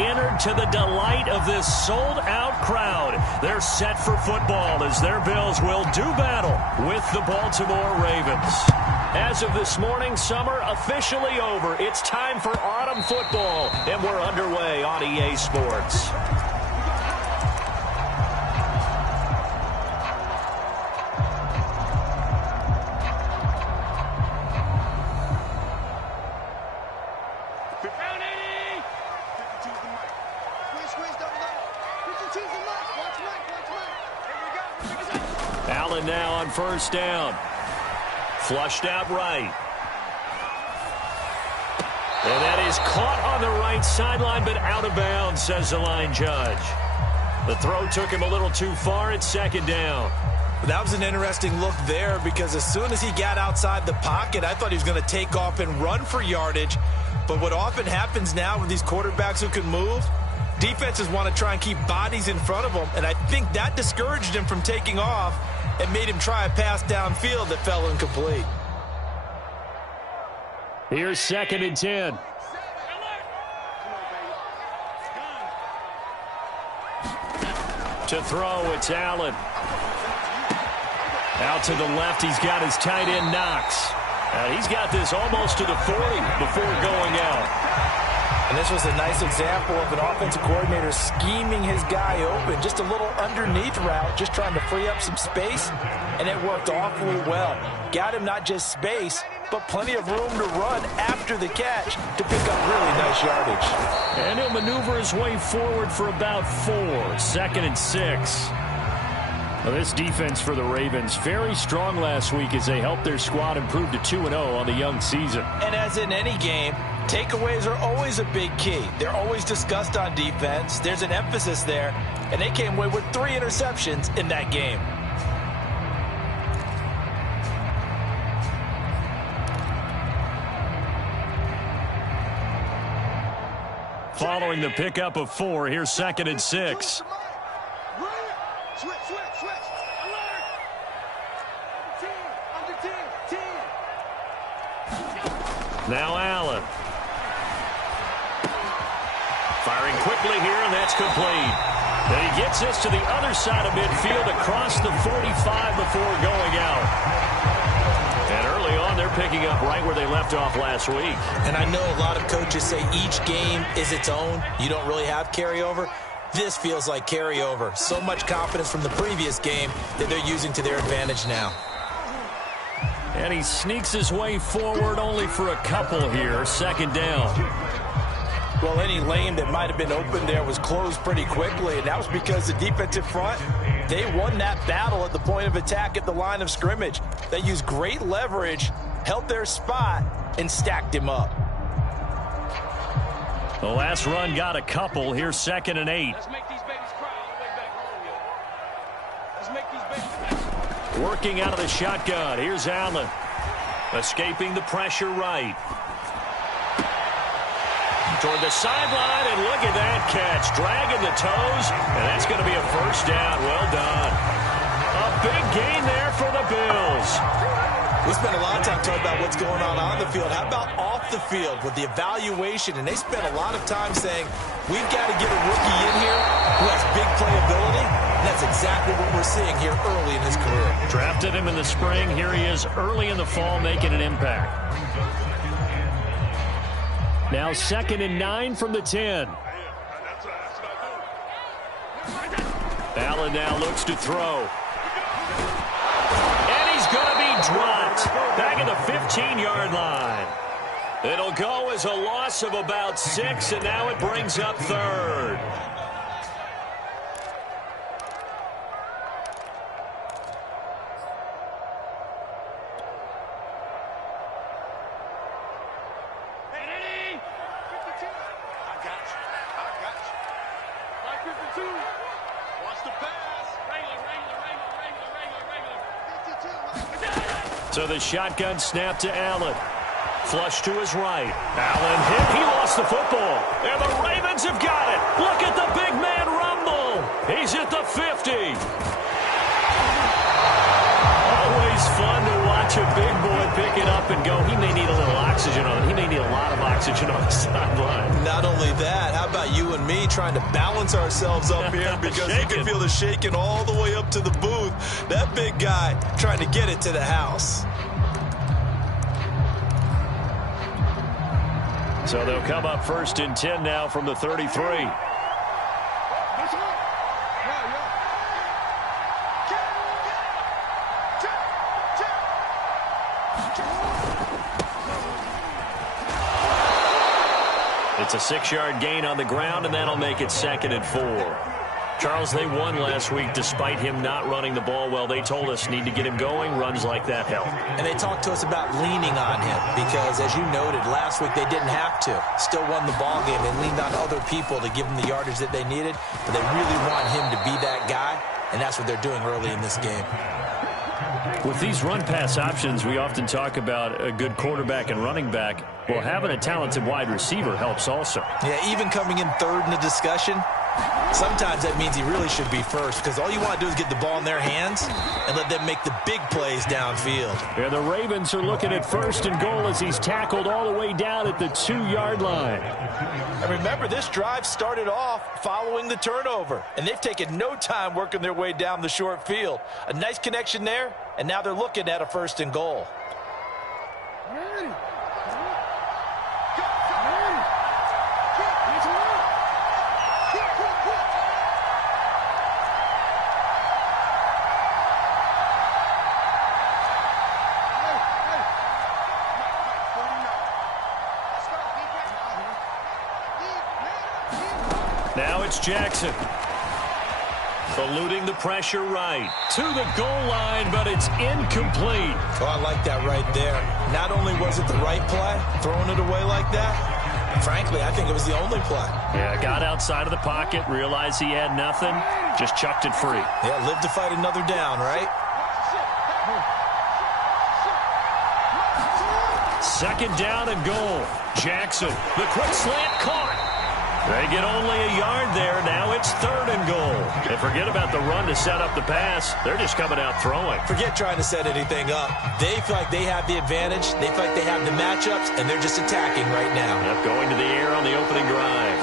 entered to the delight of this sold-out crowd. They're set for football as their Bills will do battle with the Baltimore Ravens. As of this morning, summer officially over. It's time for autumn football, and we're underway on EA Sports. Allen now on first down. Flushed out right. And that is caught on the right sideline, but out of bounds, says the line judge. The throw took him a little too far. It's second down. That was an interesting look there because as soon as he got outside the pocket, I thought he was going to take off and run for yardage. But what often happens now with these quarterbacks who can move, defenses want to try and keep bodies in front of them, and I think that discouraged him from taking off and made him try a pass downfield that fell incomplete. Here's second and 10. To throw, it's Allen. Out to the left, he's got his tight end Knox. He's got this almost to the 40 before going out. And this was a nice example of an offensive coordinator scheming his guy open. Just a little underneath route, just trying to free up some space, and it worked awfully well. Got him not just space, but plenty of room to run after the catch to pick up really nice yardage. And he'll maneuver his way forward for about 4. Second and 6. Well, this defense for the Ravens, very strong last week as they helped their squad improve to 2-0 on the young season. And as in any game, takeaways are always a big key. They're always discussed on defense. There's an emphasis there, and they came away with 3 interceptions in that game. Following the pickup of 4, here's second and 6. Now Allen. Firing quickly here, and that's complete. Then he gets this to the other side of midfield across the 45 before going out. And early on, they're picking up right where they left off last week. And I know a lot of coaches say each game is its own. You don't really have carryover. This feels like carryover. So much confidence from the previous game that they're using to their advantage now. And he sneaks his way forward only for a couple here. Second down. Well, any lane that might have been open there was closed pretty quickly, and that was because the defensive front, they won that battle at the point of attack at the line of scrimmage. They used great leverage, held their spot, and stacked him up. The last run got a couple. Here's second and 8. Let's make these babies cry all the way back home, yo. Let's make these babies cry. Working out of the shotgun. Here's Allen. Escaping the pressure right. Toward the sideline, and look at that catch. Dragging the toes, and that's going to be a first down. Well done. A big gain there for the Bills. We spent a lot of time talking about what's going on the field. How about off the field with the evaluation? And they spent a lot of time saying, we've got to get a rookie in here who has big playability. And that's exactly what we're seeing here early in his career. Drafted him in the spring. Here he is early in the fall making an impact. Now second and 9 from the 10. Allen now looks to throw. And he's going to be dropped back at the 15-yard line. It'll go as a loss of about 6, and now it brings up third. So the shotgun snap to Allen. Flush to his right. Allen hit. He lost the football. And the Ravens have got it. Look at the big man rumble. He's at the 50. Always fun to watch a big boy pick it up and go. He may need a little oxygen on it. He may need a lot of oxygen. oxygen on the sideline. Not only that, how about you and me trying to balance ourselves up here because you can feel the shaking all the way up to the booth. That big guy trying to get it to the house. So they'll come up 1st and 10 now from the 33. It's a 6-yard gain on the ground, and that'll make it 2nd and 4. Charles, they won last week despite him not running the ball well. They told us need to get him going. Runs like that help. And they talked to us about leaning on him because, as you noted, last week they didn't have to. Still won the ball game. They leaned on other people to give them the yardage that they needed, but they really want him to be that guy, and that's what they're doing early in this game. With these run-pass options, we often talk about a good quarterback and running back. Well, having a talented wide receiver helps also. Yeah, even coming in third in the discussion, sometimes that means he really should be first because all you want to do is get the ball in their hands and let them make the big plays downfield. Yeah, the Ravens are looking at 1st and goal as he's tackled all the way down at the 2-yard line. And remember, this drive started off following the turnover, and they've taken no time working their way down the short field. A nice connection there, and now they're looking at a 1st and goal. Now it's Jackson. Eluding the pressure right. To the goal line, but it's incomplete. Oh, I like that right there. Not only was it the right play, throwing it away like that, frankly, I think it was the only play. Yeah, got outside of the pocket, realized he had nothing, just chucked it free. Yeah, live to fight another down, right? 2nd down and goal. Jackson, the quick slant caught. They get only a yard there. Now it's 3rd and goal. And forget about the run to set up the pass. They're just coming out throwing. Forget trying to set anything up. They feel like they have the advantage. They feel like they have the matchups, and they're just attacking right now. Yep, going to the air on the opening drive.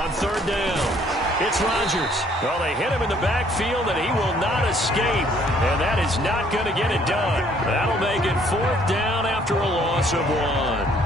On 3rd down, it's Rodgers. Well, they hit him in the backfield, and he will not escape. And that is not going to get it done. That'll make it 4th down after a loss of 1.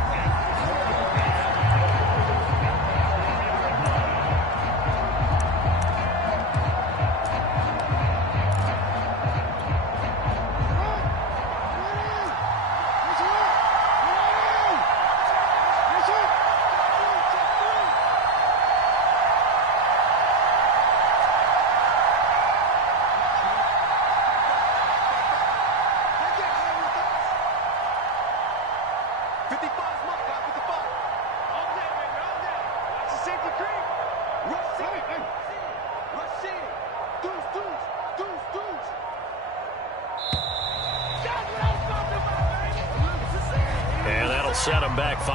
Set him back 5.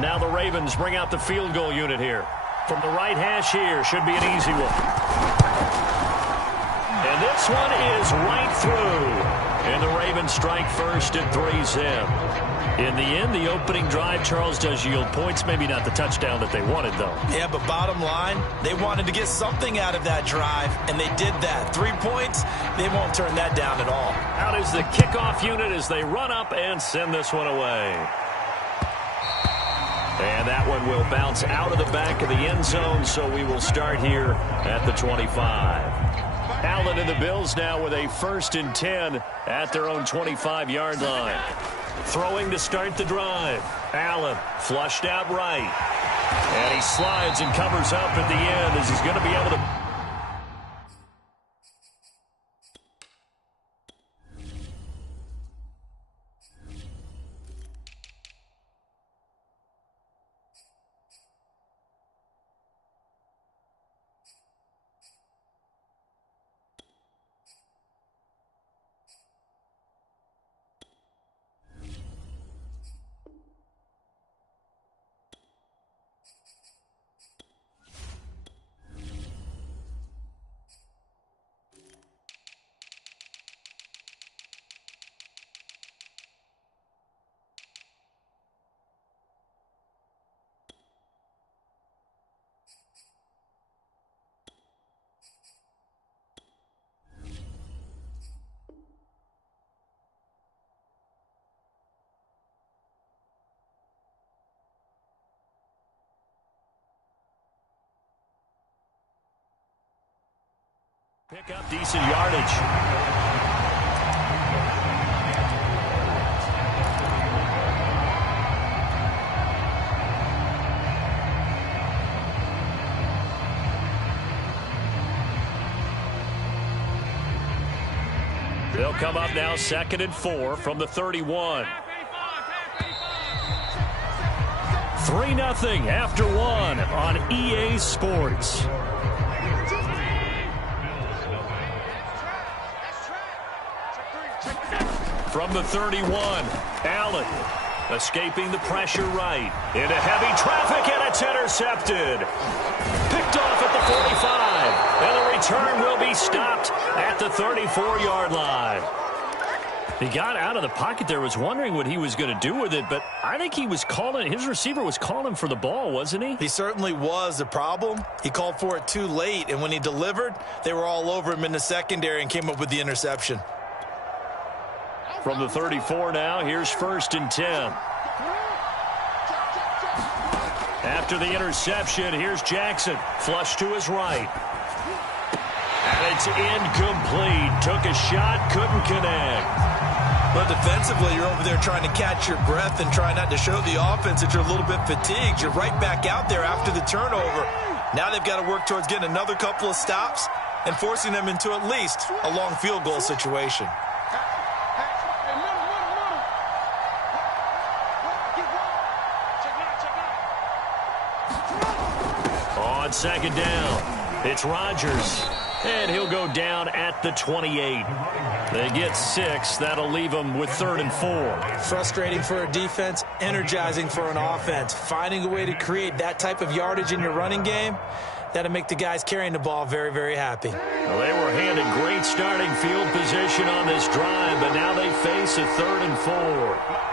Now the Ravens bring out the field goal unit here. From the right hash here, should be an easy one. And this one is right through. And the Ravens strike first and 3-zip. In the end, the opening drive, Charles, does yield points. Maybe not the touchdown that they wanted, though. Yeah, but bottom line, they wanted to get something out of that drive, and they did that. 3 points, they won't turn that down at all. Out is the kickoff unit as they run up and send this one away. And that one will bounce out of the back of the end zone, so we will start here at the 25. Allen and the Bills now with a 1st and 10 at their own 25-yard line. Throwing to start the drive. Allen flushed out right. And he slides and covers up at the end as he's going to be able to... Pick up decent yardage. They'll come up now 2nd and 4 from the 31. 3-0 after 1 on EA Sports. From the 31, Allen escaping the pressure right. Into heavy traffic, and it's intercepted. Picked off at the 45. And the return will be stopped at the 34-yard line. He got out of the pocket there, was wondering what he was going to do with it, but I think he was calling, his receiver was calling for the ball, wasn't he? He certainly was. The problem, he called for it too late, and when he delivered, they were all over him in the secondary and came up with the interception. From the 34 now, here's 1st and 10. After the interception, here's Jackson. Flush to his right. And it's incomplete. Took a shot, couldn't connect. But defensively, you're over there trying to catch your breath and try not to show the offense that you're a little bit fatigued. You're right back out there after the turnover. Now they've got to work towards getting another couple of stops and forcing them into at least a long field goal situation. On 2nd down, it's Rodgers. And he'll go down at the 28. They get 6. That'll leave them with 3rd and 4. Frustrating for a defense, energizing for an offense. Finding a way to create that type of yardage in your running game, that'll make the guys carrying the ball very, very happy. Well, they were handed great starting field position on this drive, but now they face a 3rd and 4.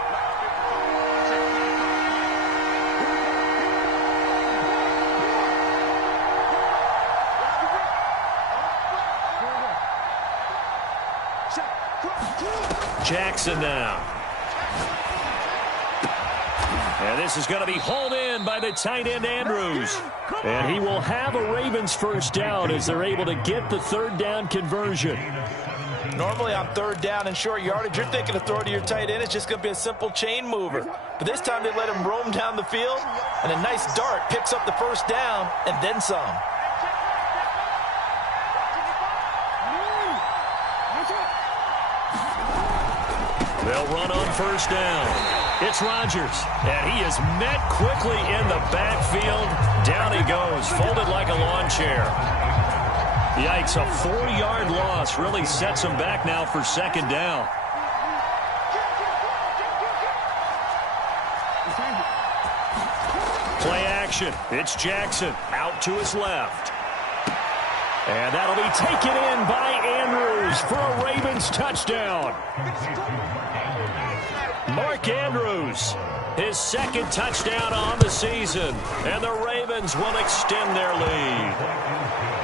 Jackson now. And this is going to be hauled in by the tight end Andrews. And he will have a Ravens 1st down as they're able to get the 3rd down conversion. Normally on 3rd down and short yardage, you're thinking of throwing to your tight end. It's just going to be a simple chain mover. But this time they let him roam down the field, and a nice dart picks up the 1st down and then some. They'll run on 1st down. It's Rodgers, and he is met quickly in the backfield. Down he goes, folded like a lawn chair. Yikes, a 4-yard loss really sets him back now for 2nd down. Play action. It's Jackson out to his left. And that'll be taken in by Andrews for a Ravens touchdown. Mark Andrews, his 2nd touchdown on the season, and the Ravens will extend their lead.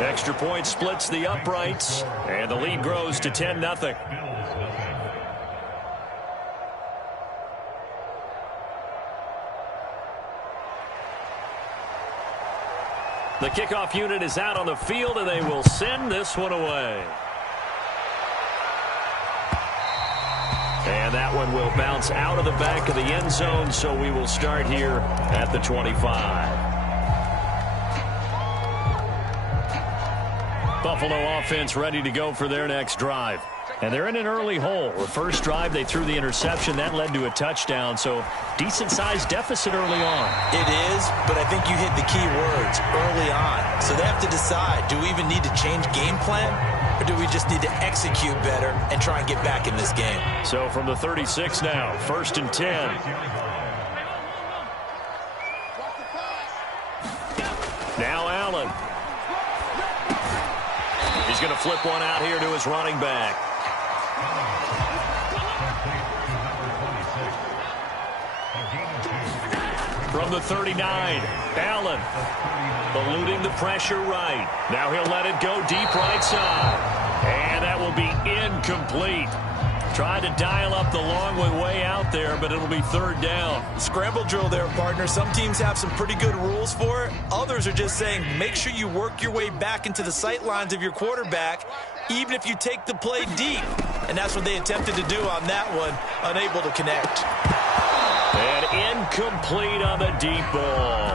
Extra point splits the uprights, and the lead grows to 10-0. The kickoff unit is out on the field, and they will send this one away. And that one will bounce out of the back of the end zone, so we will start here at the 25. Buffalo offense ready to go for their next drive. And they're in an early hole. The first drive, they threw the interception. That led to a touchdown, so decent-sized deficit early on. It is, but I think you hit the key words, early on. So they have to decide, do we even need to change game plan, or do we just need to execute better and try and get back in this game? So from the 36 now, 1st and 10. Now Allen. He's going to flip one out here to his running back. From the 39, Allen eluding the pressure right. Now he'll let it go deep right side. And that will be incomplete. Tried to dial up the long way out there, but it'll be third down. Scramble drill there, partner. Some teams have some pretty good rules for it. Others are just saying make sure you work your way back into the sight lines of your quarterback, even if you take the play deep. And that's what they attempted to do on that one, unable to connect. And incomplete on the deep ball.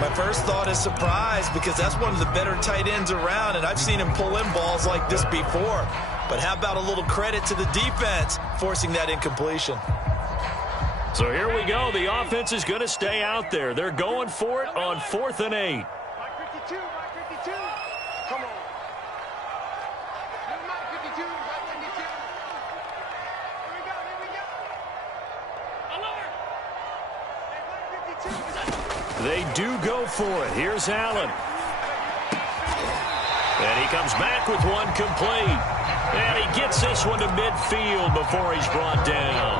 My first thought is surprise because that's one of the better tight ends around, and I've seen him pull in balls like this before. But how about a little credit to the defense forcing that incompletion? So here we go. The offense is going to stay out there. They're going for it on 4th and 8. Mike 52, Mike 52. Come on. Mike 52, Mike 52. Here we go, here we go. Alert! Hey, Mike 52. They do go for it. Here's Allen. And he comes back with one complete. And he gets this one to midfield before he's brought down.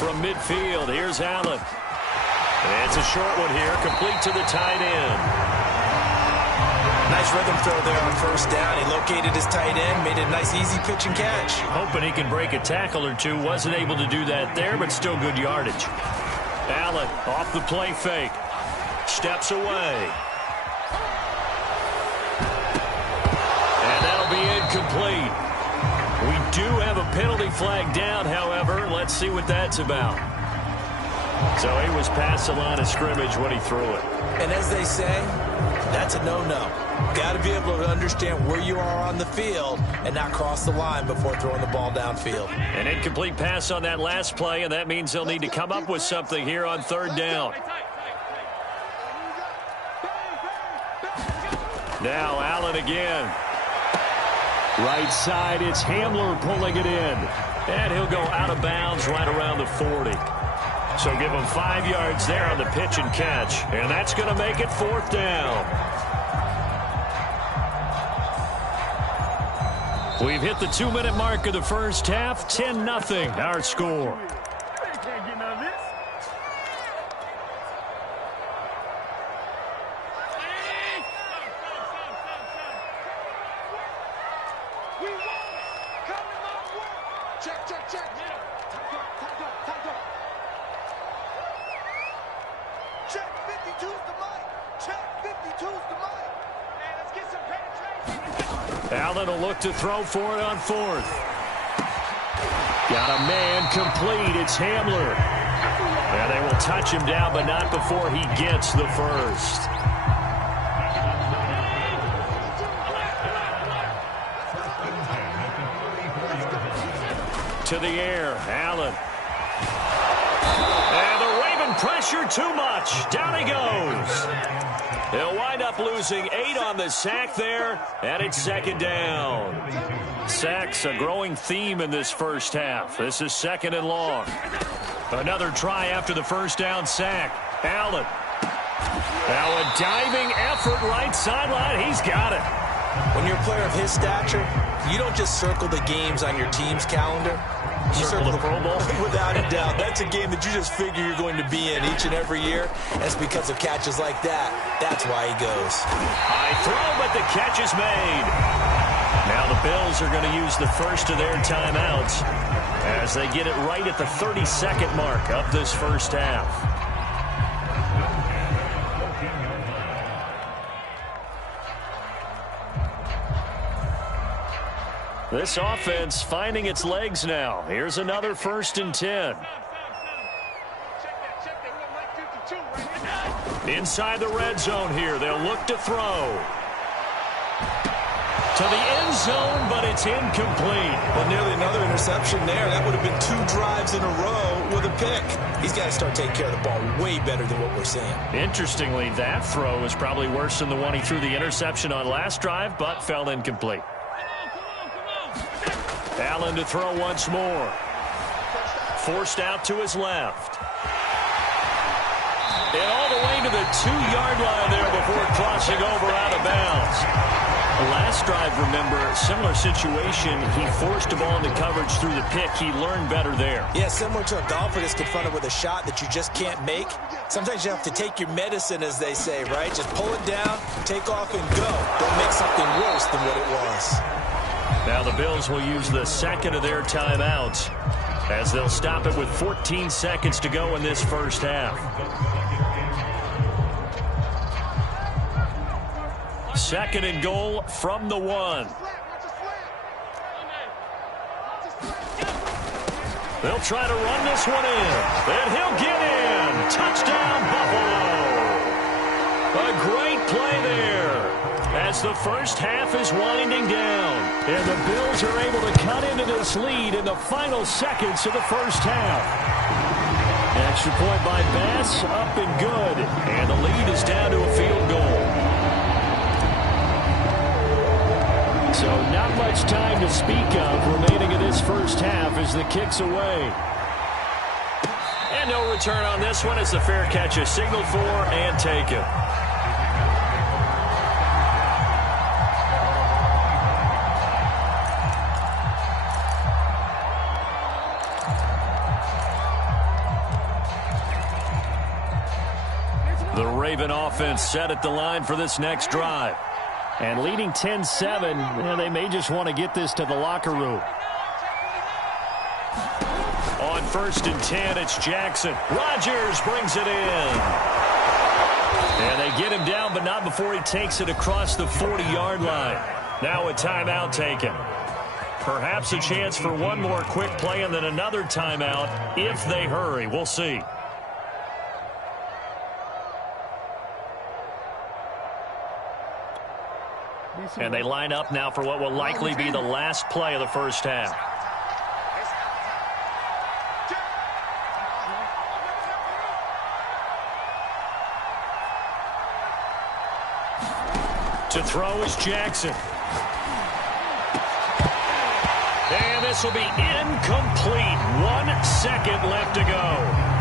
From midfield, here's Allen. And it's a short one here, complete to the tight end. Nice rhythm throw there on first down. He located his tight end, made a nice easy pitch and catch. Hoping he can break a tackle or two. Wasn't able to do that there, but still good yardage. Allen off the play fake. Steps away. And that'll be incomplete. We do have a penalty flag down, however. Let's see what that's about. So he was past the line of scrimmage when he threw it. And as they say, that's a no-no. Got to be able to understand where you are on the field and not cross the line before throwing the ball downfield. An incomplete pass on that last play, and that means they'll need to come up with something here on third down. Now Allen again. Right side, it's Hamler pulling it in. And he'll go out of bounds right around the 40. So give him 5 yards there on the pitch and catch. And that's going to make it 4th down. We've hit the 2-minute mark of the first half. 10-0 our score. Allen will look to throw for it on 4th. Got a man complete. It's Hamler. And they will touch him down, but not before he gets the first. To the air, Allen. And the Raven pressure too much. Down he goes. They'll wind up losing 8 on the sack there, and it's 2nd down. Sacks a growing theme in this first half. This is 2nd and long. Another try after the first down sack. Allen. Now a diving effort right sideline. He's got it. When you're a player of his stature, you don't just circle the games on your team's calendar. You circle the Pro Bowl? Without a doubt. That's a game that you just figure you're going to be in each and every year. That's because of catches like that. That's why he goes. High throw, but the catch is made. Now the Bills are going to use the first of their timeouts as they get it right at the 32nd mark of this first half. This offense finding its legs now. Here's another 1st and 10. Inside the red zone here. They'll look to throw. To the end zone, but it's incomplete. Well, nearly another interception there. That would have been 2 drives in a row with a pick. He's got to start taking care of the ball way better than what we're seeing. Interestingly, that throw is probably worse than the one he threw the interception on last drive, but fell incomplete. Allen to throw once more. Forced out to his left. And all the way to the 2-yard line there before crossing over out of bounds. Last drive, remember, similar situation. He forced a ball into coverage through the pick. He learned better there. Yeah, similar to a golfer that's confronted with a shot that you just can't make. Sometimes you have to take your medicine, as they say, right? Just pull it down, take off, and go. Don't make something worse than what it was. Now the Bills will use the second of their timeouts as they'll stop it with 14 seconds to go in this first half. Second and goal from the 1. They'll try to run this one in, and he'll get in. Touchdown, Buffalo. A great play there as the first half is winding down. And the Bills are able to cut into this lead in the final seconds of the first half. Extra point by Bass, up and good. And the lead is down to a field goal. So not much time to speak of remaining in this first half as the kick's away. And no return on this one as the fair catch is signaled for and taken. The Raven offense set at the line for this next drive. And leading 10-7, they may just want to get this to the locker room. On 1st and 10, it's Jackson. Rodgers brings it in. And they get him down, but not before he takes it across the 40-yard line. Now a timeout taken. Perhaps a chance for one more quick play and then another timeout if they hurry. We'll see. And they line up now for what will likely be the last play of the first half. To throw is Jackson. And this will be incomplete. 1 second left to go.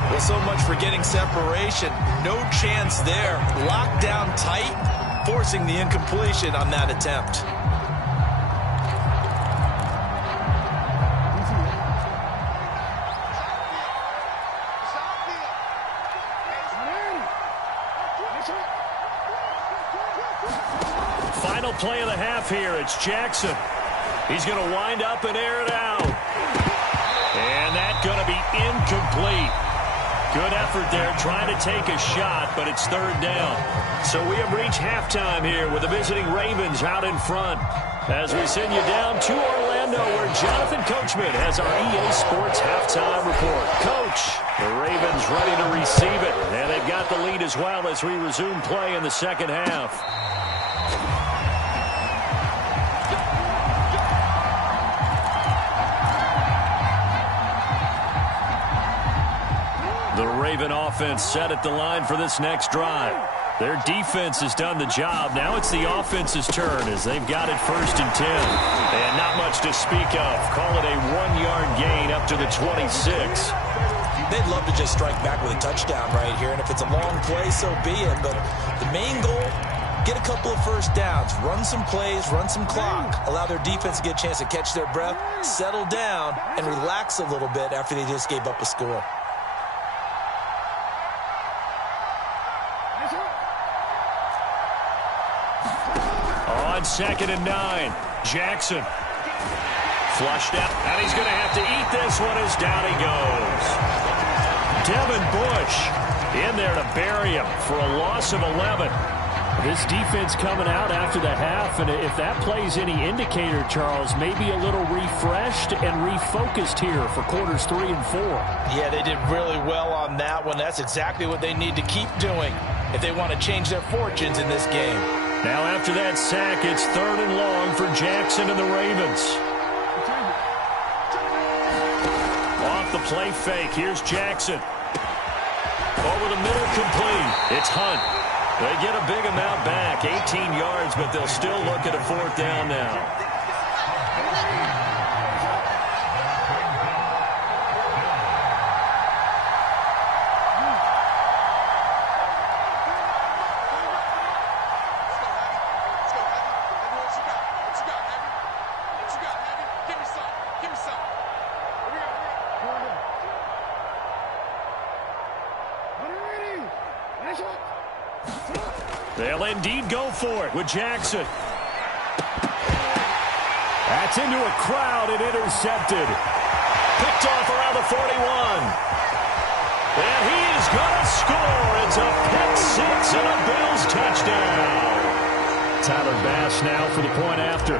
Well, so much for getting separation. No chance there. Locked down tight, forcing the incompletion on that attempt. Final play of the half here. It's Jackson. He's going to wind up and air it out. And that's going to be incomplete. Good effort there trying to take a shot, but it's 3rd down. So we have reached halftime here with the visiting Ravens out in front. As we send you down to Orlando where Jonathan Coachman has our EA Sports halftime report. Coach, the Ravens ready to receive it. And they've got the lead as well as we resume play in the second half. The Raven offense set at the line for this next drive. Their defense has done the job. Now it's the offense's turn as they've got it 1st and 10. And not much to speak of. Call it a 1-yard gain up to the 26. They'd love to just strike back with a touchdown right here. And if it's a long play, so be it. But the main goal, get a couple of first downs. Run some plays, run some clock. Allow their defense to get a chance to catch their breath, settle down, and relax a little bit after they just gave up a score. On 2nd and 9, Jackson. Flushed out, and he's going to have to eat this one as down he goes. Devin Bush in there to bury him for a loss of 11. This defense coming out after the half, and if that plays any indicator, Charles, maybe a little refreshed and refocused here for quarters 3 and 4. Yeah, they did really well on that one. That's exactly what they need to keep doing if they want to change their fortunes in this game. Now after that sack, it's 3rd and long for Jackson and the Ravens. Off the play fake, here's Jackson. Over the middle, complete. It's Hunt. They get a big amount back, 18 yards, but they'll still look at a 4th down now. They'll indeed go for it with Jackson. That's into a crowd and intercepted. Picked off around the 41. And he is going to score. It's a pick six and a Bills touchdown. Tyler Bass now for the point after.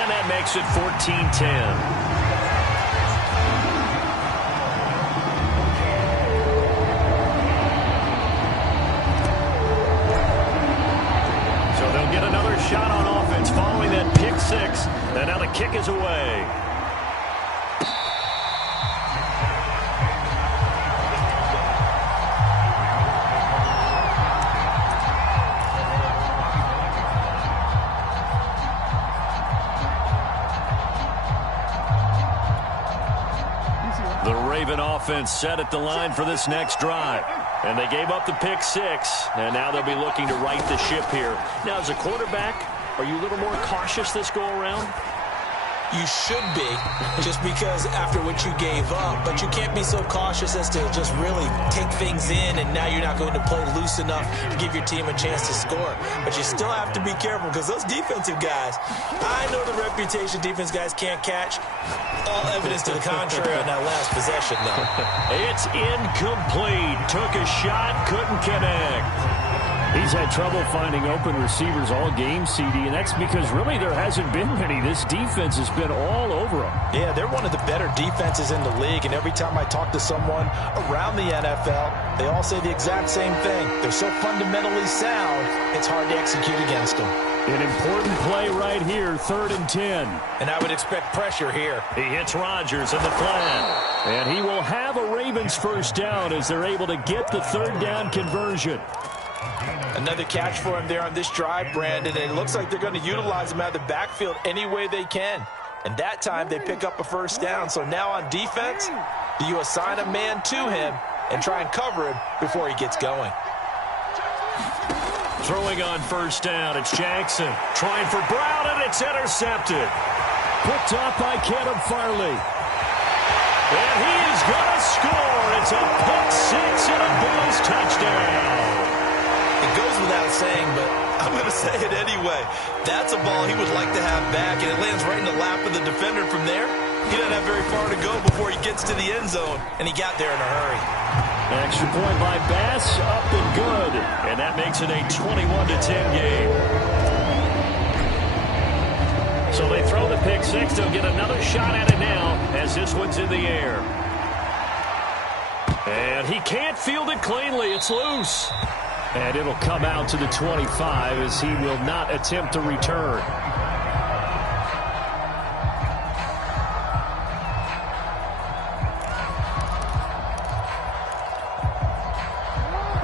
And that makes it 14-10. Get another shot on offense following that pick six. And now the kick is away. The Raven offense set at the line for this next drive. And they gave up the pick six, and now they'll be looking to right the ship here. Now, as a quarterback, are you a little more cautious this go-around? You should be, just because after what you gave up. But you can't be so cautious as to just really take things in, and now you're not going to play loose enough to give your team a chance to score. But you still have to be careful, because those defensive guys, I know the reputation defense guys can't catch. All evidence to the contrary on that last possession, though. It's incomplete. Took a shot, couldn't connect. He's had trouble finding open receivers all game, CD, and that's because really there hasn't been many. This defense has been all over them. Yeah, they're one of the better defenses in the league, and every time I talk to someone around the NFL, they all say the exact same thing. They're so fundamentally sound, it's hard to execute against them. An important play right here, 3rd and 10. And I would expect pressure here. He hits Rodgers in the flat. And he will have a Ravens first down as they're able to get the 3rd down conversion. Another catch for him there on this drive, Brandon, and it looks like they're going to utilize him out of the backfield any way they can. And that time they pick up a first down. So now on defense, do you assign a man to him and try and cover him before he gets going? Throwing on first down, it's Jackson. Trying for Brown, and it's intercepted. Picked up by Caleb Farley. And he is going to score. It's a pick six and a Bills touchdown. It goes without saying, but I'm going to say it anyway. That's a ball he would like to have back, and it lands right in the lap of the defender from there. He doesn't have very far to go before he gets to the end zone, and he got there in a hurry. Extra point by Bass, up and good. And that makes it a 21-10 game. So they throw the pick six. They'll get another shot at it now as this one's in the air. And he can't field it cleanly. It's loose. And it'll come out to the 25 as he will not attempt to return.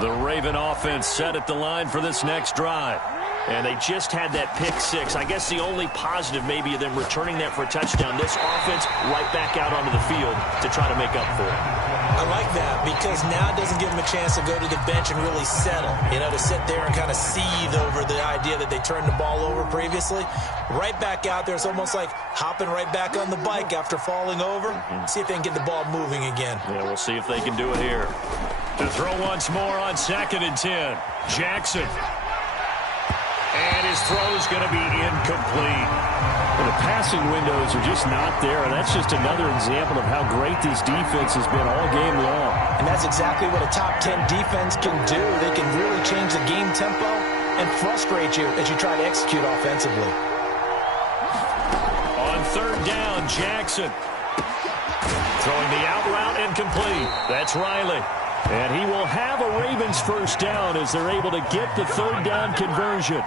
The Raven offense set at the line for this next drive. And they just had that pick six. I guess the only positive maybe of them returning that for a touchdown. This offense right back out onto the field to try to make up for it. I like that because now it doesn't give them a chance to go to the bench and really settle. You know, to sit there and kind of seethe over the idea that they turned the ball over previously. Right back out there. It's almost like hopping right back on the bike after falling over. See if they can get the ball moving again. Yeah, we'll see if they can do it here. To throw once more on 2nd and 10. Jackson. And his throw is going to be incomplete. Well, the passing windows are just not there, and that's just another example of how great this defense has been all game long. And that's exactly what a top 10 defense can do. They can really change the game tempo and frustrate you as you try to execute offensively. On 3rd down, Jackson. Throwing the out route incomplete. That's Riley. And he will have a Ravens first down as they're able to get the 3rd down conversion.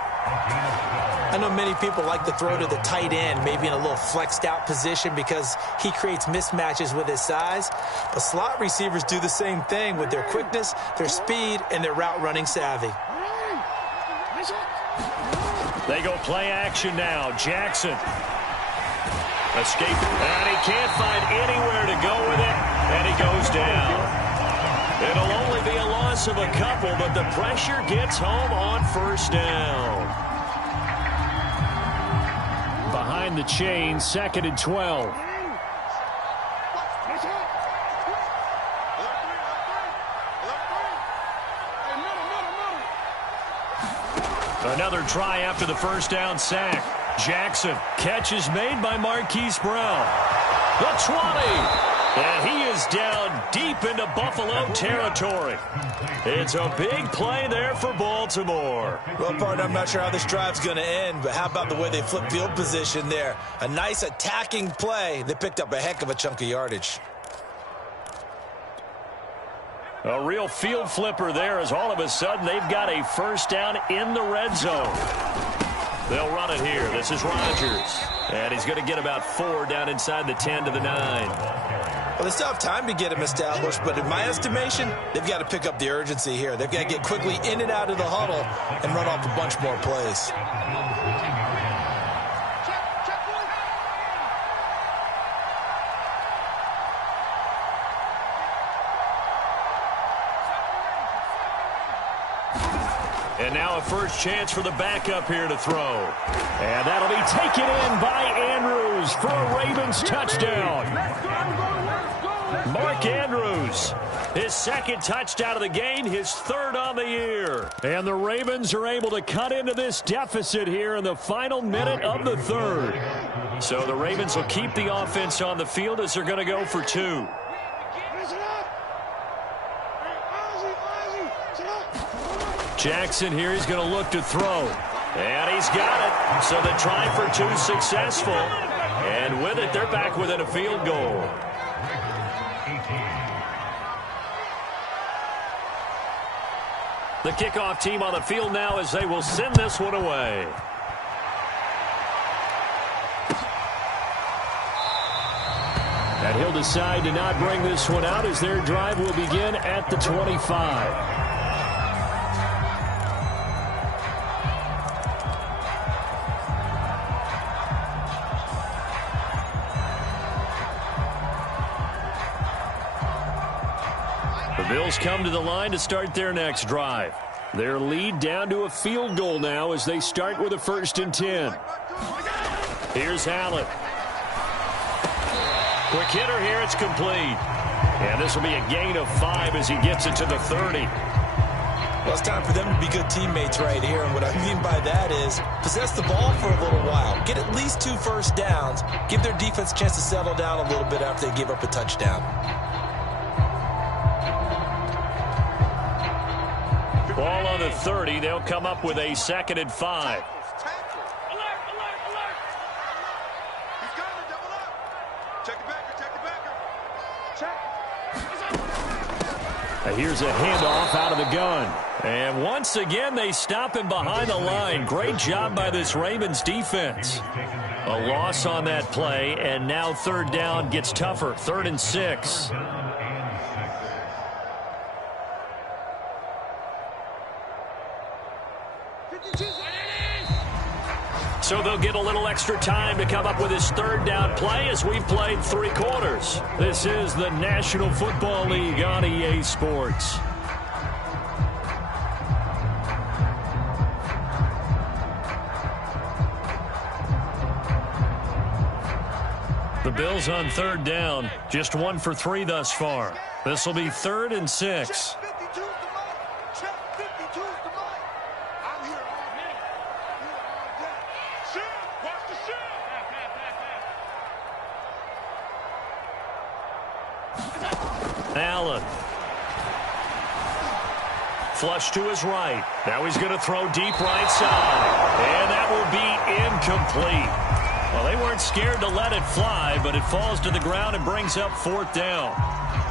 I know many people like to throw to the tight end, maybe in a little flexed out position because he creates mismatches with his size. But slot receivers do the same thing with their quickness, their speed, and their route running savvy. They go play action now. Jackson. Escape. And he can't find anywhere to go with it. And he goes down. It'll only be a loss of a couple, but the pressure gets home on first down. Behind the chain, 2nd and 12. Another try after the first down sack. Jackson. Catch is made by Marquise Brown. The 20. And he is down deep into Buffalo territory. It's a big play there for Baltimore. Well, partner, I'm not sure how this drive's going to end, but how about the way they flip field position there? A nice attacking play. They picked up a heck of a chunk of yardage. A real field flipper there as all of a sudden they've got a first down in the red zone. They'll run it here. This is Rodgers. And he's going to get about 4 down inside the 10 to the 9. Well, they still have time to get him established, but in my estimation, they've got to pick up the urgency here. They've got to get quickly in and out of the huddle and run off a bunch more plays. And now a first chance for the backup here to throw. And that'll be taken in by Andrews for a Ravens touchdown. Mark Andrews, his second touchdown of the game, his third on the year. And the Ravens are able to cut into this deficit here in the final minute of the third. So the Ravens will keep the offense on the field as they're going to go for 2. Jackson here, he's going to look to throw. And he's got it. So the try for 2 successful. And with it, they're back within a field goal. The kickoff team on the field now as they will send this one away. And he'll decide to not bring this one out as their drive will begin at the 25. The Bills come to the line to start their next drive. Their lead down to a field goal now as they start with a 1st and 10. Here's Allen. Quick hitter here, it's complete. And this will be a gain of 5 as he gets it to the 30. Well, it's time for them to be good teammates right here. And what I mean by that is possess the ball for a little while. Get at least 2 first downs. Give their defense a chance to settle down a little bit after they give up a touchdown. Ball on the 30. They'll come up with a 2nd and 5. Here's a handoff out of the gun. And once again, they stop him behind the line. Great job by this Ravens defense. A loss on that play, and now 3rd down gets tougher. 3rd and 6. So they'll get a little extra time to come up with his 3rd down play as we've played 3 quarters. This is the National Football League on EA Sports. The Bills on 3rd down, just 1 for 3 thus far. This will be 3rd and 6. Allen. Flush to his right. Now he's going to throw deep right side. And that will be incomplete. Well, they weren't scared to let it fly, but it falls to the ground and brings up 4th down.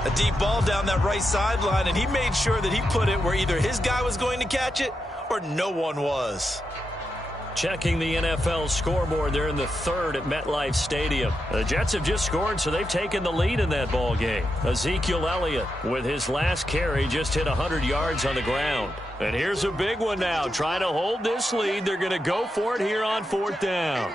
A deep ball down that right sideline, and he made sure that he put it where either his guy was going to catch it or no one was. Checking the NFL scoreboard, they're in the 3rd at MetLife Stadium. The Jets have just scored, so they've taken the lead in that ball game. Ezekiel Elliott, with his last carry, just hit 100 yards on the ground. And here's a big one now. Trying to hold this lead. They're going to go for it here on 4th down.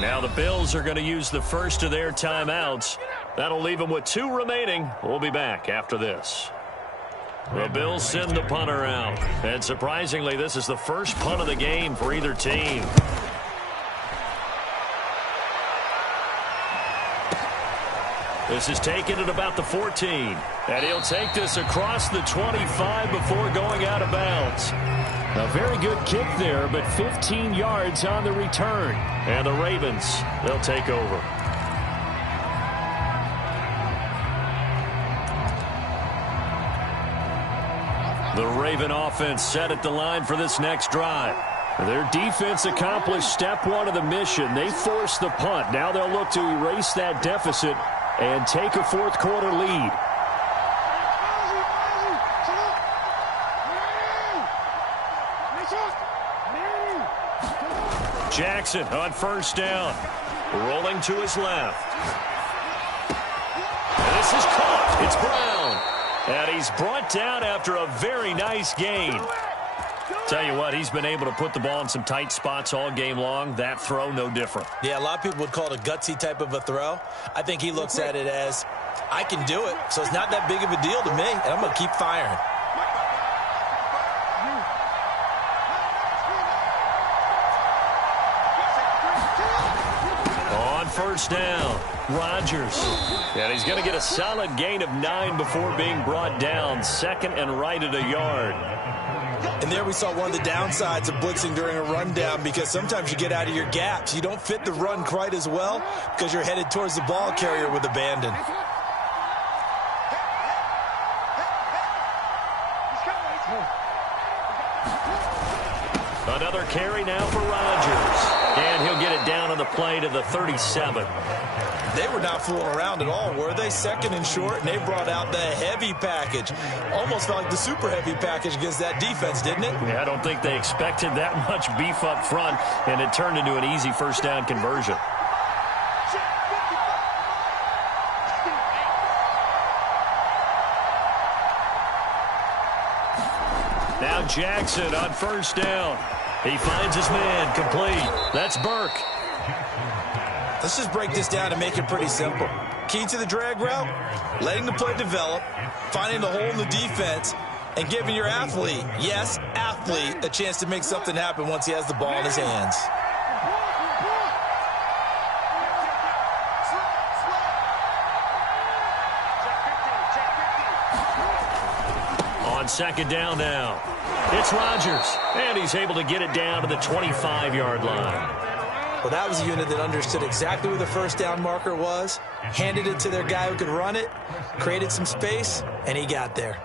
Now the Bills are going to use the first of their timeouts. That'll leave them with 2 remaining. We'll be back after this. The Bills send the punter out. And surprisingly, this is the first punt of the game for either team. This is taken at about the 14. And he'll take this across the 25 before going out of bounds. A very good kick there, but 15 yards on the return. And the Ravens, they'll take over. The Raven offense set at the line for this next drive. Their defense accomplished step one of the mission. They forced the punt. Now they'll look to erase that deficit and take a fourth quarter lead. Jackson on first down. Rolling to his left. And this is caught. It's Brown. And he's brought down after a very nice gain. Tell you what, he's been able to put the ball in some tight spots all game long. That throw, no different. Yeah, a lot of people would call it a gutsy type of a throw. I think he looks at it as, I can do it, so it's not that big of a deal to me, and I'm going to keep firing. On first down, Rodgers. And he's going to get a solid gain of 9 before being brought down. Second and right at a yard. And there we saw one of the downsides of blitzing during a rundown, because sometimes you get out of your gaps. You don't fit the run quite as well because you're headed towards the ball carrier with abandon. Another carry now for Rodgers. And he'll get it down on the play to the 37. They were not fooling around at all, were they? Second and short, and they brought out the heavy package. Almost felt like the super heavy package against that defense, didn't it? Yeah, I don't think they expected that much beef up front, and it turned into an easy first down conversion. Now Jackson on first down. He finds his man, complete. That's Burke. Let's just break this down and make it pretty simple. Key to the drag route, letting the play develop, finding the hole in the defense, and giving your athlete, yes, athlete, a chance to make something happen once he has the ball in his hands. On second down now, it's Rodgers, and he's able to get it down to the 25-yard line. Well, that was a unit that understood exactly where the first down marker was, handed it to their guy who could run it, created some space, and he got there.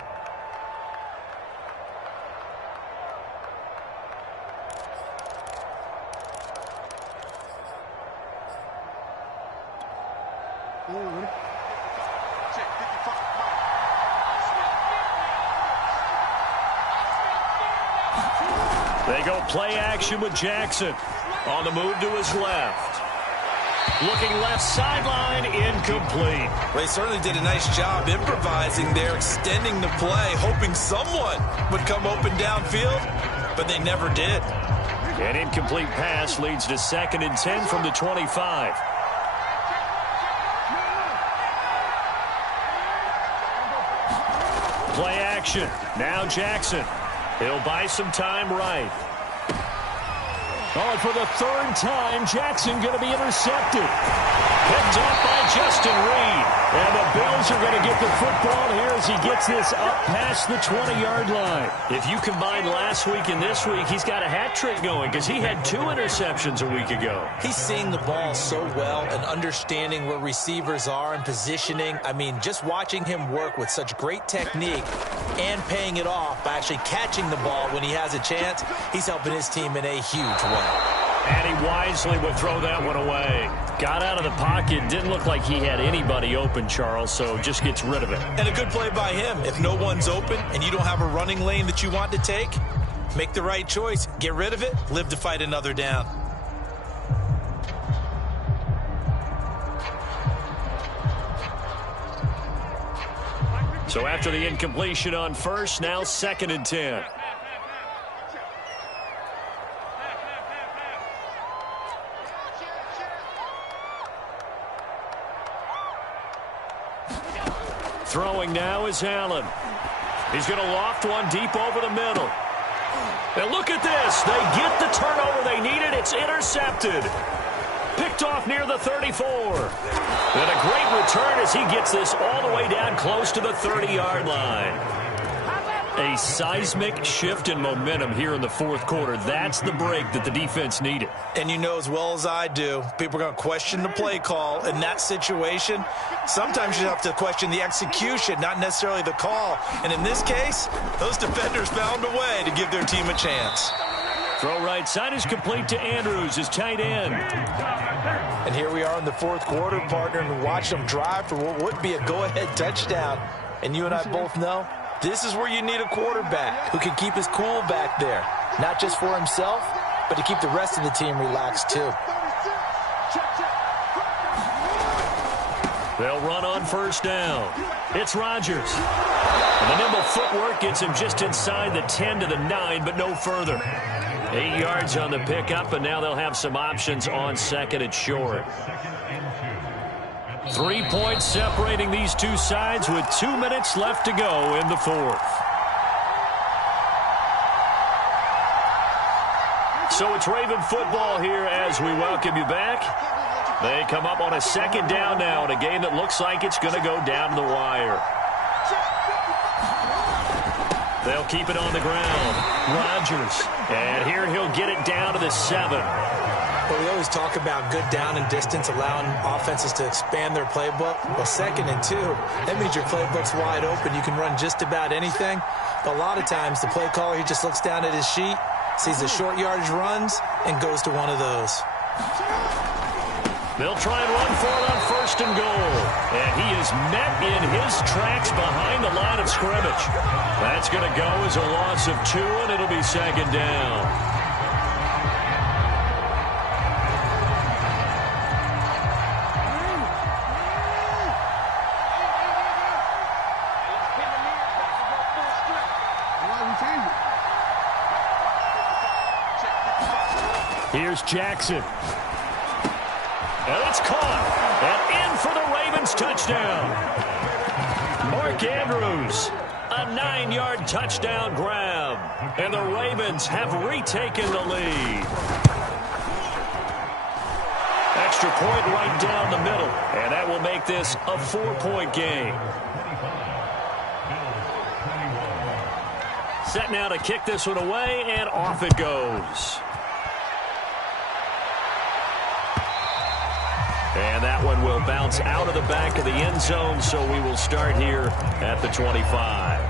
They go play action with Jackson. On the move to his left. Looking left sideline, incomplete. Well, he certainly did a nice job improvising there, extending the play, hoping someone would come open downfield, but they never did. An incomplete pass leads to 2nd and 10 from the 25. Play action. Now Jackson. He'll buy some time right. Oh, and for the 3rd time, Jackson going to be intercepted. Picked off by Justin Reed. And the Bills are going to get the football here as he gets this up past the 20-yard line. If you combine last week and this week, he's got a hat trick going because he had 2 interceptions a week ago. He's seeing the ball so well and understanding where receivers are and positioning. I mean, just watching him work with such great technique and paying it off by actually catching the ball when he has a chance, he's helping his team in a huge way. And he wisely would throw that one away. Got out of the pocket. Didn't look like he had anybody open, Charles, so just gets rid of it. And a good play by him. If no one's open and you don't have a running lane that you want to take, make the right choice. Get rid of it. Live to fight another down. So after the incompletion on first, now 2nd and 10. Throwing now is Allen. He's going to loft one deep over the middle. And look at this. They get the turnover they needed. It's intercepted. Picked off near the 34. And a great return as he gets this all the way down close to the 30-yard line. A seismic shift in momentum here in the fourth quarter. That's the break that the defense needed. And you know as well as I do, people are going to question the play call in that situation. Sometimes you have to question the execution, not necessarily the call. And in this case, those defenders found a way to give their team a chance. Throw right side is complete to Andrews, his tight end. And here we are in the fourth quarter, partner, and watch them drive for what would be a go-ahead touchdown. And you and I both know this is where you need a quarterback who can keep his cool back there, not just for himself, but to keep the rest of the team relaxed too. They'll run on first down. It's Rodgers. And the nimble footwork gets him just inside the 10 to the 9, but no further. 8 yards on the pickup, and now they'll have some options on second and short. 3 points separating these two sides with 2 minutes left to go in the fourth. So it's Raven football here as we welcome you back. They come up on a second down now in a game that looks like it's going to go down to the wire. They'll keep it on the ground. Rodgers. And here he'll get it down to the 7. Well, we always talk about good down and distance, allowing offenses to expand their playbook. Well, 2nd and 2, that means your playbook's wide open. You can run just about anything. But a lot of times, the play caller, he just looks down at his sheet, sees the short yardage runs, and goes to one of those. They'll try and run for it on first and goal. And he is met in his tracks behind the line of scrimmage. That's going to go as a loss of 2, and it'll be second down. Here's Jackson. And it's caught. And in for the Ravens touchdown. Mark Andrews, a 9-yard touchdown grab. And the Ravens have retaken the lead. Extra point right down the middle. And that will make this a 4-point game. Set now to kick this one away, and off it goes. And that one will bounce out of the back of the end zone, so we will start here at the 25.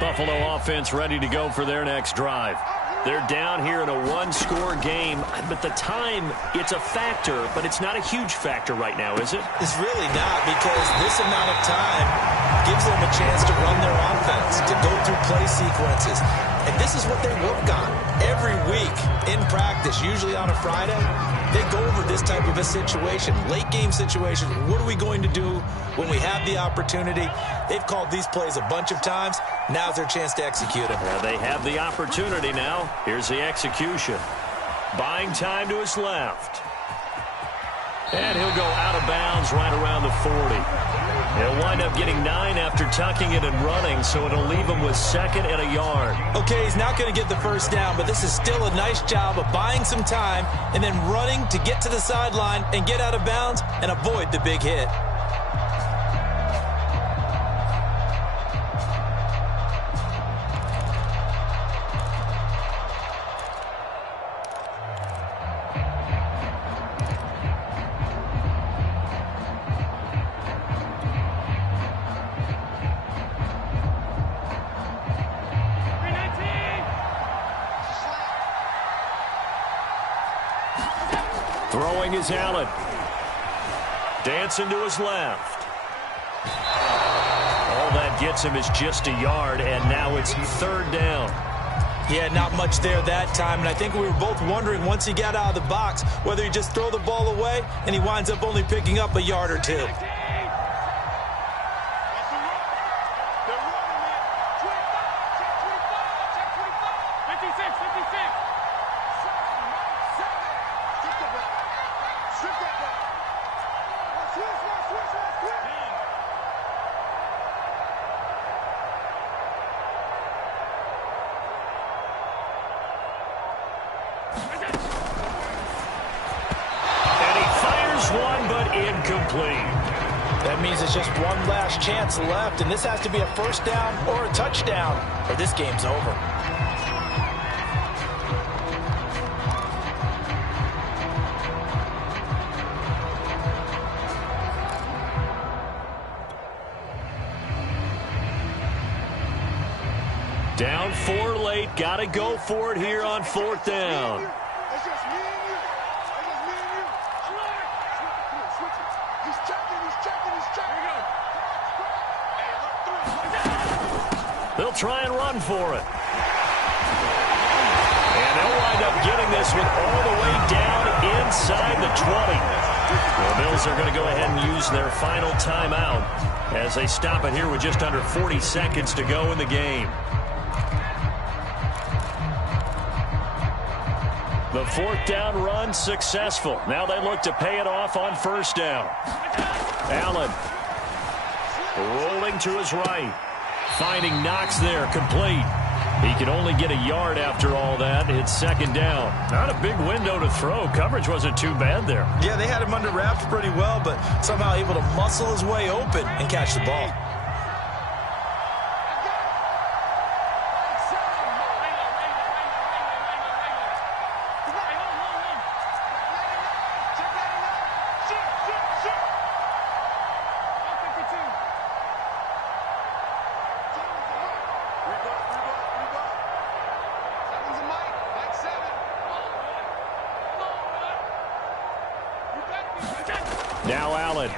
Buffalo offense ready to go for their next drive. They're down here in a one-score game, but the time, it's a factor, but it's not a huge factor right now, is it? It's really not, because this amount of time gives them a chance to run their offense, to go through play sequences. And this is what they work on every week in practice, usually on a Friday. They go over this type of a situation, late-game situation. What are we going to do when we have the opportunity? They've called these plays a bunch of times. Now's their chance to execute them. They have the opportunity now. Here's the execution. Buying time to his left. And he'll go out of bounds right around the 40. He'll wind up getting 9 after tucking it and running, so it'll leave him with 2nd and a yard. Okay, he's not going to get the first down, but this is still a nice job of buying some time and then running to get to the sideline and get out of bounds and avoid the big hit. Throwing is Allen. Dancing to his left. All that gets him is just a yard, and now it's 3rd down. Yeah, not much there that time, and I think we were both wondering once he got out of the box whether he just throw the ball away and he winds up only picking up a yard or 2. Switch. incomplete. That means it's just one last chance left, and this has to be a first down or a touchdown, or this game's over. Down 4 late. Got to go for it here on 4th down. That's just me and you. That's just me and you. Switch it. He's checking. Here you go. Hey, look through. They'll try and run for it. And they'll wind up getting this one all the way down inside the 20. The Bills are going to go ahead and use their final timeout as they stop it here with just under 40 seconds to go in the game. The 4th down run successful. Now they look to pay it off on 1st down. Allen rolling to his right. Finding Knox there, complete. He can only get a yard after all that. It's 2nd down. Not a big window to throw. Coverage wasn't too bad there. Yeah, they had him under wraps pretty well, but somehow able to muscle his way open and catch the ball. Now Allen.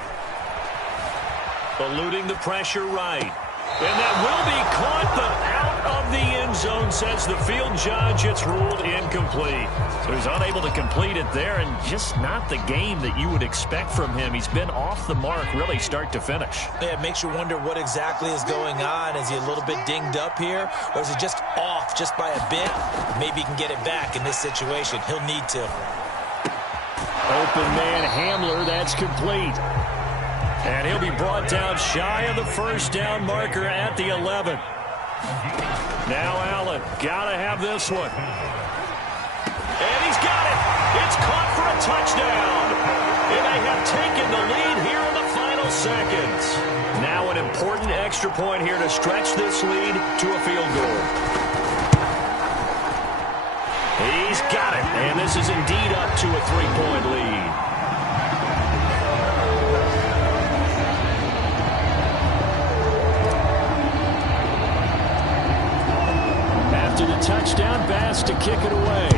Eluding the pressure right. And that will be caught, but out of the end zone, says the field judge. It's ruled incomplete. So he's unable to complete it there, and just not the game that you would expect from him. He's been off the mark really start to finish. Yeah, it makes you wonder what exactly is going on. Is he a little bit dinged up here, or is he just off just by a bit? Maybe he can get it back in this situation. He'll need to. Open man Hamler, that's complete. And he'll be brought down shy of the 1st down marker at the 11. Now Allen, gotta have this one. And he's got it. It's caught for a touchdown. And they have taken the lead here in the final seconds. Now an important extra point here to stretch this lead to a field goal. He's got it, and this is indeed up to a 3-point lead. After the touchdown, Bass to kick it away.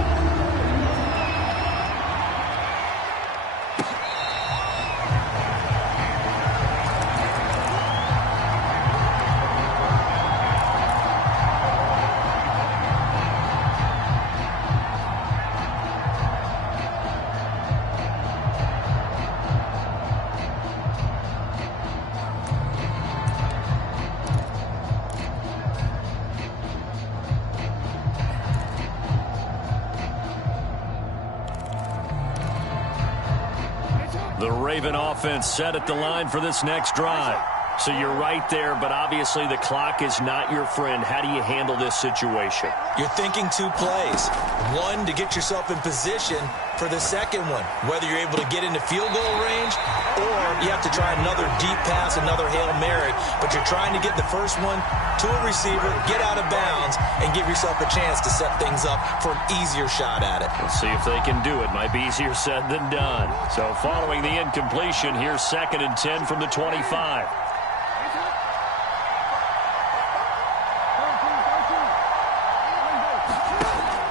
The Raven offense set at the line for this next drive. So you're right there, but obviously the clock is not your friend. How do you handle this situation? You're thinking 2 plays. One, to get yourself in position for the second one, whether you're able to get into field goal range or you have to try another deep pass, another Hail Mary, but you're trying to get the first one to a receiver, get out of bounds, and give yourself a chance to set things up for an easier shot at it. We'll see if they can do it. Might be easier said than done. So following the incompletion, here's 2nd and 10 from the 25.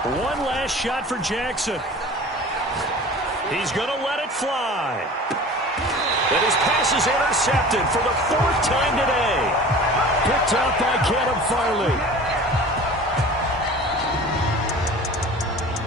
One last shot for Jackson. He's going to let it fly. And his pass is intercepted for the 4th time today. Picked up by Caleb Farley.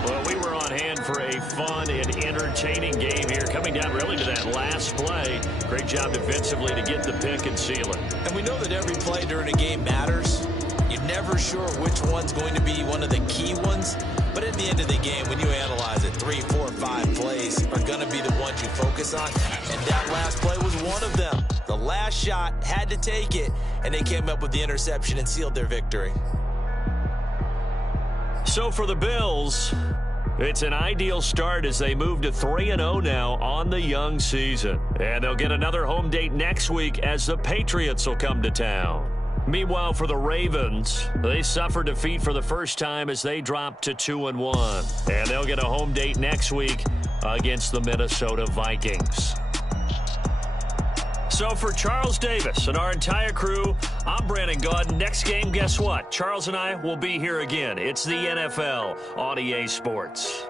Well, we were on hand for a fun and entertaining game here. Coming down really to that last play. Great job defensively to get the pick and seal it. And we know that every play during a game matters. You're never sure which one's going to be one of the key ones. But at the end of the game, when you analyze it, 3, 4, 5 plays are going to be the ones you focus on. And that last play was one of them. The last shot had to take it, and they came up with the interception and sealed their victory. So for the Bills, It's an ideal start as they move to 3-0 now on the young season. And they'll get another home date next week as the Patriots will come to town. Meanwhile, for the Ravens, they suffered defeat for the first time as they dropped to 2-1. And they'll get a home date next week against the Minnesota Vikings. So for Charles Davis and our entire crew, I'm Brandon Gaudin. Next game, guess what? Charles and I will be here again. It's the NFL on EA Sports.